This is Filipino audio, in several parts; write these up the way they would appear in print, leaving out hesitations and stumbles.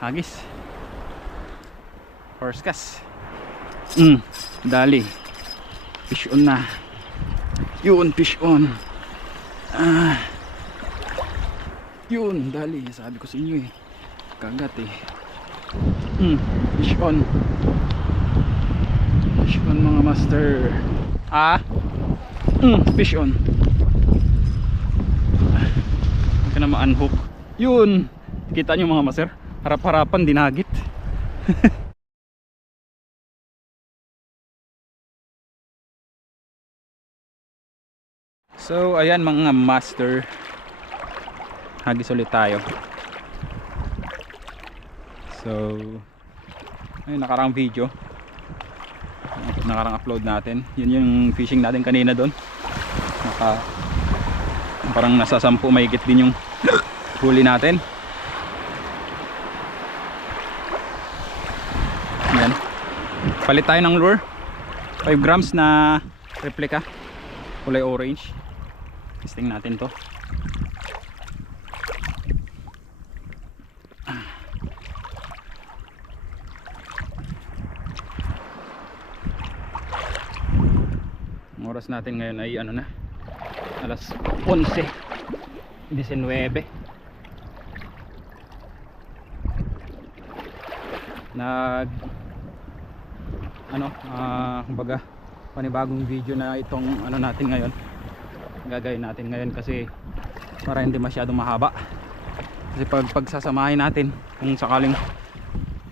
Hagis. Horsecas. Dali. Fish on na. Yun, fish on. Yun, dali. Sabi ko sa inyo eh. Kagat eh. Fish on. Fish on mga master. Fish on. Huwag ka na ma-unhook. Yun. Kita nyo mga master. Harap-harapan dinagit. So ayan mga master, hagis ulit tayo. So ay nakarang video, nakarang upload natin, yun yung fishing natin kanina doon. Parang nasa 10 mahigit din yung huli natin. Ayan, palit tayo ng lure, 5 grams na replica, kulay orange. Testing natin to. Ang oras natin ngayon ay ano na, alas 11:19. Kumbaga panibagong video na itong ano natin ngayon, gagawin natin ngayon kasi para hindi masyadong mahaba. Kasi pagsasamahin natin, kung sakaling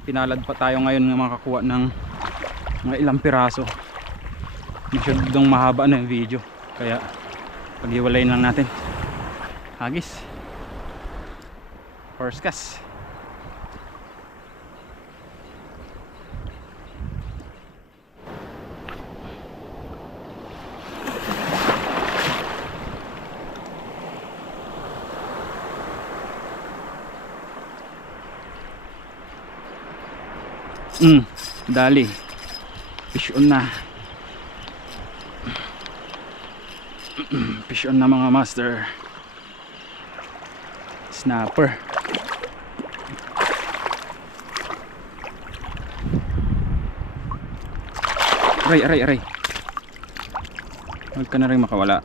pinalad pa tayo ngayon na makakuha ng mga ilang piraso, masyadong mahaba na yung video, kaya paghiwalayin lang natin. Hagis, horsecas. Dali. Fish on na. Fish on na mga master. Snapper. Aray. Huwag ka na rin makawala.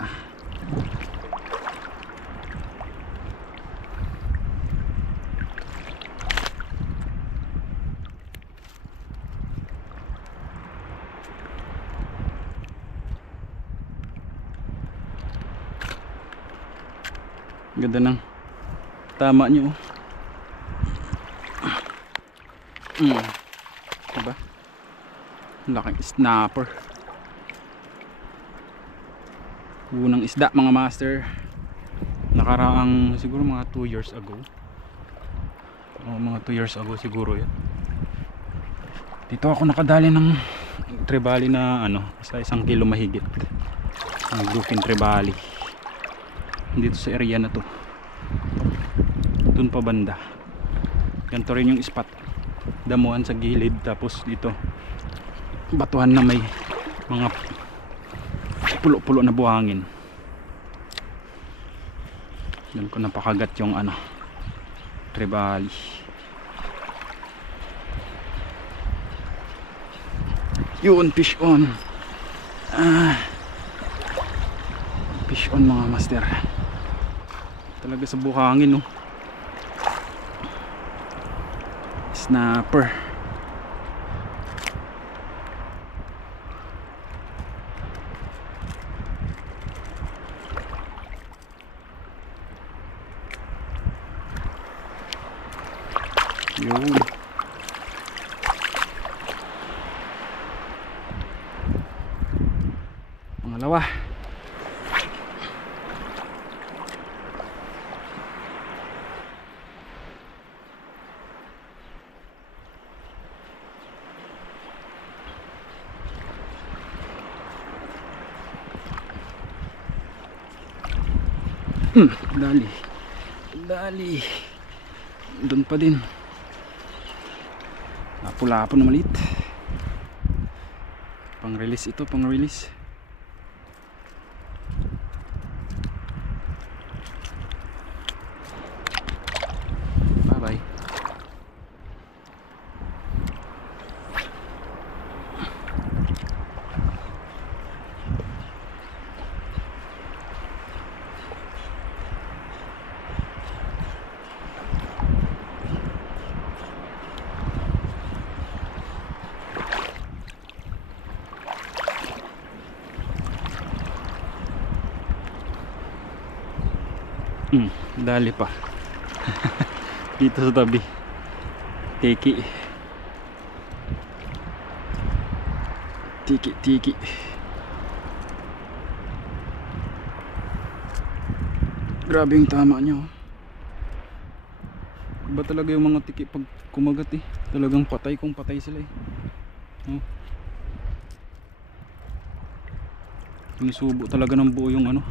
Ganda ng tama nyo. Diba? Laking snapper. Unang isda mga master. Nakaraang siguro mga 2 years ago. Mga 2 years ago siguro yan. Dito ako nakadali ng trevally na sa 1 kilo mahigit. Ang bluefin trevally. Dito sa area na to, dun pa banda, ganito rin yung spot, damuhan sa gilid, tapos dito batuhan na may mga pulo-pulo na buhangin. Dun ko napakagat yung trevally. Yun, fish on. Fish on mga master. Talaga sa buhangin, no? Snapper. Yun. Pangalawa. Dali doon pa din, napula-po na maliit. Pang release ito, pang release. Bye bye. Dali pa. Dito sa tabi. Tiki. Tiki, tiki. Grabe yung tama nyo. Iba talaga yung mga tiki pag kumagat eh. Talagang patay kung patay sila eh. Oh. Sinusubo talaga ng buo yung ano,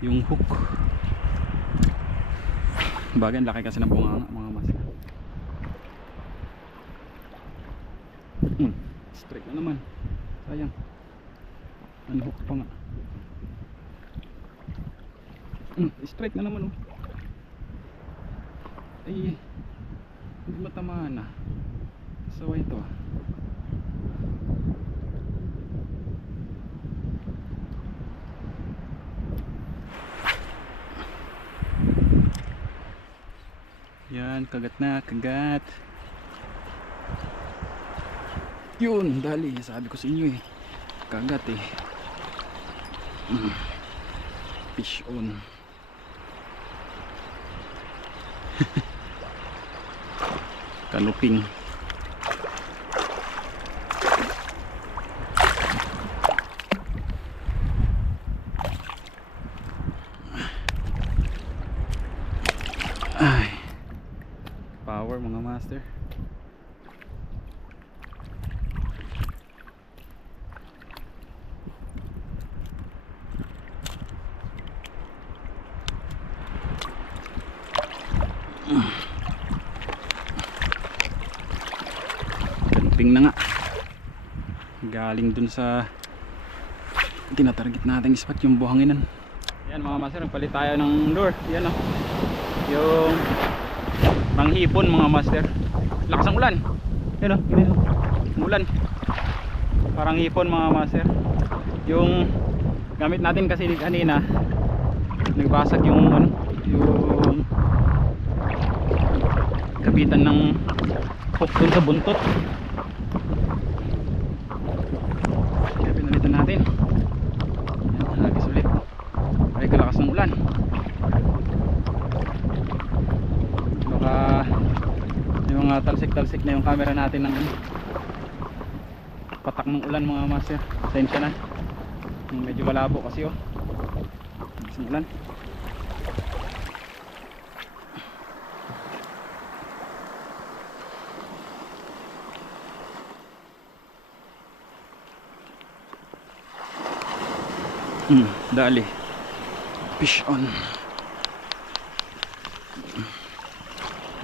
yung hook. Bagay, laki kasi ng bunganga mga mas. Strike na naman. Sayang. Unhook pa nga. Strike na naman oh. Ay, hindi matamaan na. So ito. Yan, kagat na, kagat. Yun, dali, sabi ko sa inyo eh. Kagat eh. Fish on. Kanuping. Ay. Power mga master. Kanuping na nga. Galing dun sa tinatarget nating spot, yung buhanginan. Yan mga master, nagpalit tayo ng lure. Yan o. Yung panghipon mga master. Lakas ang ulan. Yan o, ulan. Parang hipon mga master. Yung gamit natin kasi kanina, nagbasag yung ano, yung kabitan ng hook dun sa buntot. Kaya pinalitan natin. Yan, hagis ulit. Ay kalakas ng ulan. Baka yung mga talsik-talsik na yung camera natin ng patak ng ulan mga master. Pasensya na. Medyo malabo kasi oh. Ng ulan. Dali. Fish on.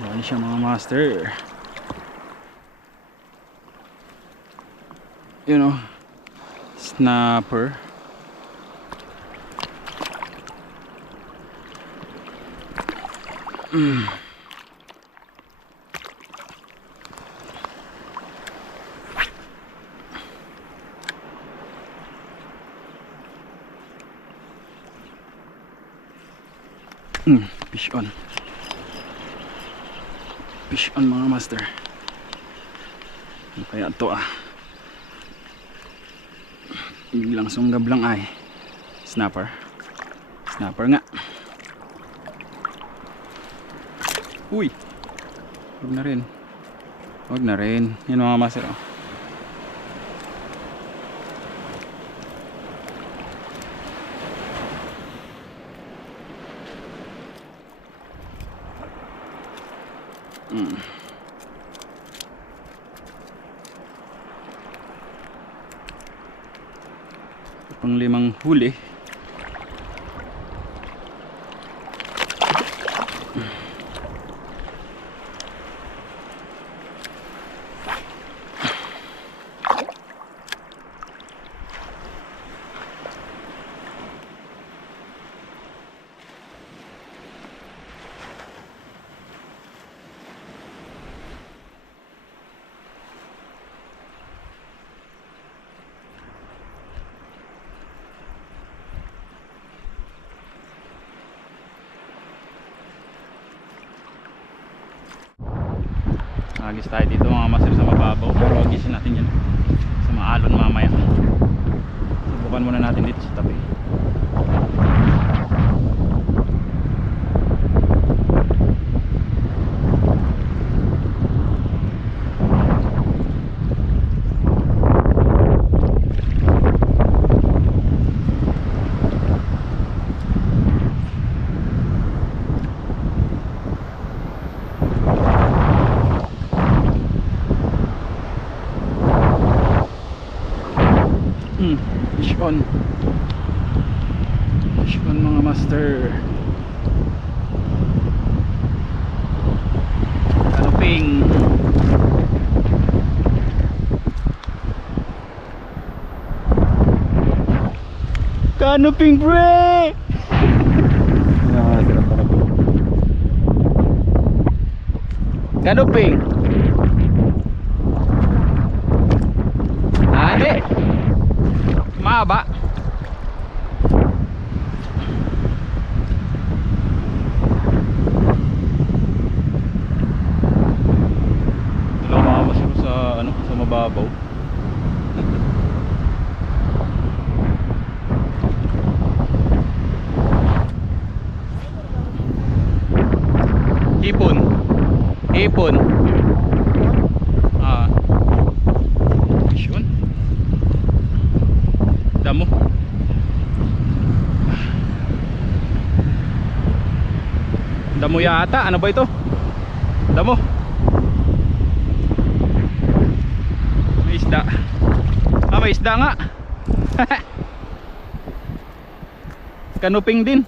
Dali siya mga master. You know, snapper. Fish on. Fish on mga master. Ano kaya ito ah? Biglang sunggab lang ay. Snapper. Snapper nga. Uy! Huwag na rin. Huwag na rin. Yan mga master oh. Pang-limang huli. Agis tayo dito mga master sa mababaw, pero agisin natin yan sa maalon mamaya. Subukan muna natin dito sa tabi. on. Fish on mga master. Canoping. Canoping bre! Canoping. Hindi. Mahaba. Wala makawas ko sa ano, sa mababaw. Hipon. Hipon. Ah. Yun. Damo. Damo yata. Ano ba ito? Damo. May isda. Ah, may isda nga. Canoping din.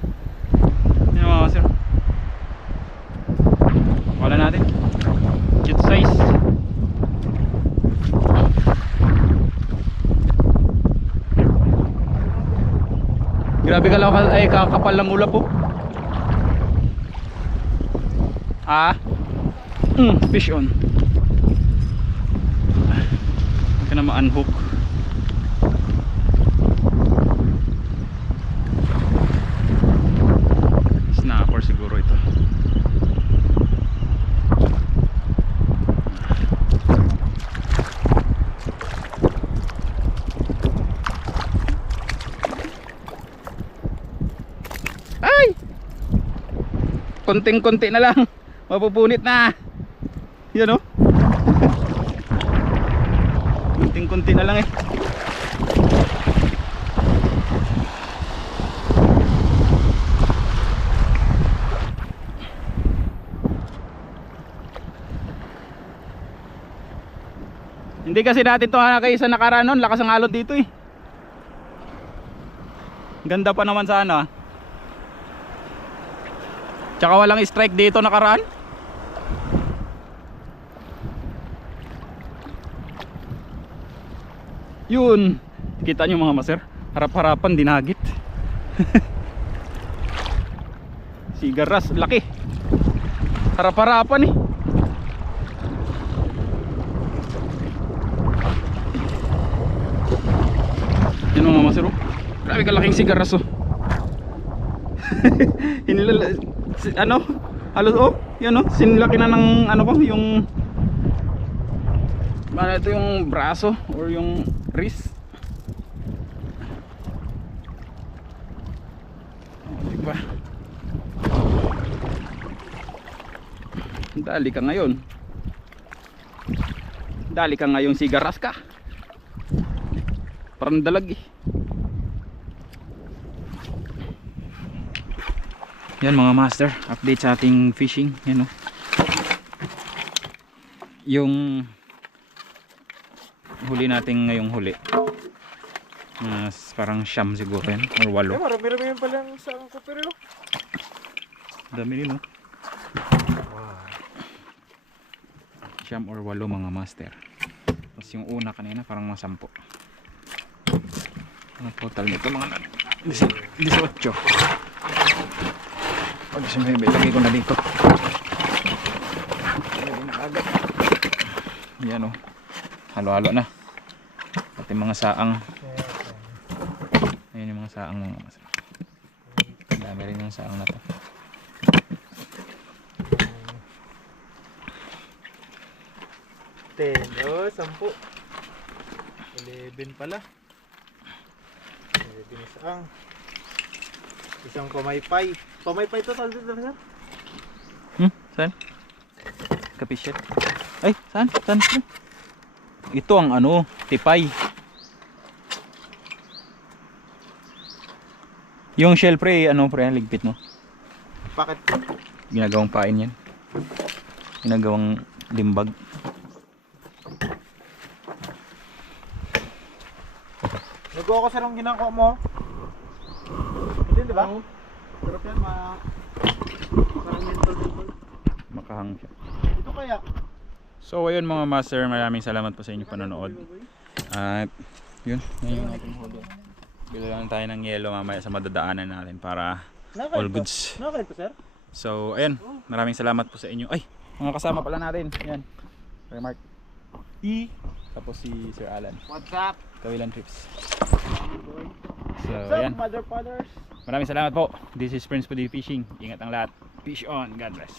Yan mga sir. Wala natin. Cute size. Grabe ka lang, ay kakapal lang ulap po. Ah. Fish on. Ka na ma-unhook. Snapper siguro ito. Ay! Konting-konti na lang. Mapupunit na. Yan o. Konting-konti na lang eh. Hindi kasi natin ito kaisa nakaraan nun. Lakas ang alon dito eh. Ganda pa naman sana. Tsaka walang strike dito nakaraan. Yun. Kita nyo mga maser. Harap-harapan dinagit. Sigaras. Laki. Harap-harapan eh. Yan mga maser oh. Grabe kalaking sigaras oh. Ano? Halos oh, yan oh, sinlaki na ng ano ba, yung ano ito, yung braso or yung wrist. Diba? Dali ka ngayon. Dali ka ngayon, sigaras ka. Parang dalag eh. Yan mga master, update sa ating fishing. Yan o. Yung huli natin ngayong huli. Parang siyam siguro yan. Or 8. Marami-rami yan palang sa ko pero. Dami rin o. Siyam or 8 mga master. Tapos yung una kanina parang mga 10. Ang total nito mga 18. Pag sumibay, lagay ko na dito. Lagay na agad. Yan o. Halo-halo na. Pati mga saang. Ayun yung mga saang mga masarap. Dami rin yung saang na to. Oh, 10. 11 pala. 11 saang. Isang pamaypay. Pamaypay to tawag dito sir? Saan? Kapisyan. Ay, saan? Saan? Ito ang ano, tipay. Yung shell pre, ano pre, ligpit mo. Bakit? Ginagawang pain yan. Ginagawang limbag. Bigo ako sir ang ginagawa mo. Hindi, di ba? Pero yan, parang mental. Makahang siya. Ito kaya. So ayun mga master, maraming salamat po sa inyong panonood. At yun, ngayon natin huli. Bila lang tayo ng yelo mamaya sa madadaanan natin para all goods. Nakakalit sir? So ayun, maraming salamat po sa inyo. Ay, mga kasama pala natin. Yan. Sir Mark. Tapos si Sir Alan. What's up? Kawilan Trips. So What's up, ayan. mother fathers? Maraming salamat po. This is Prince Pudi Fishing. Ingat ang lahat. Fish on. God bless.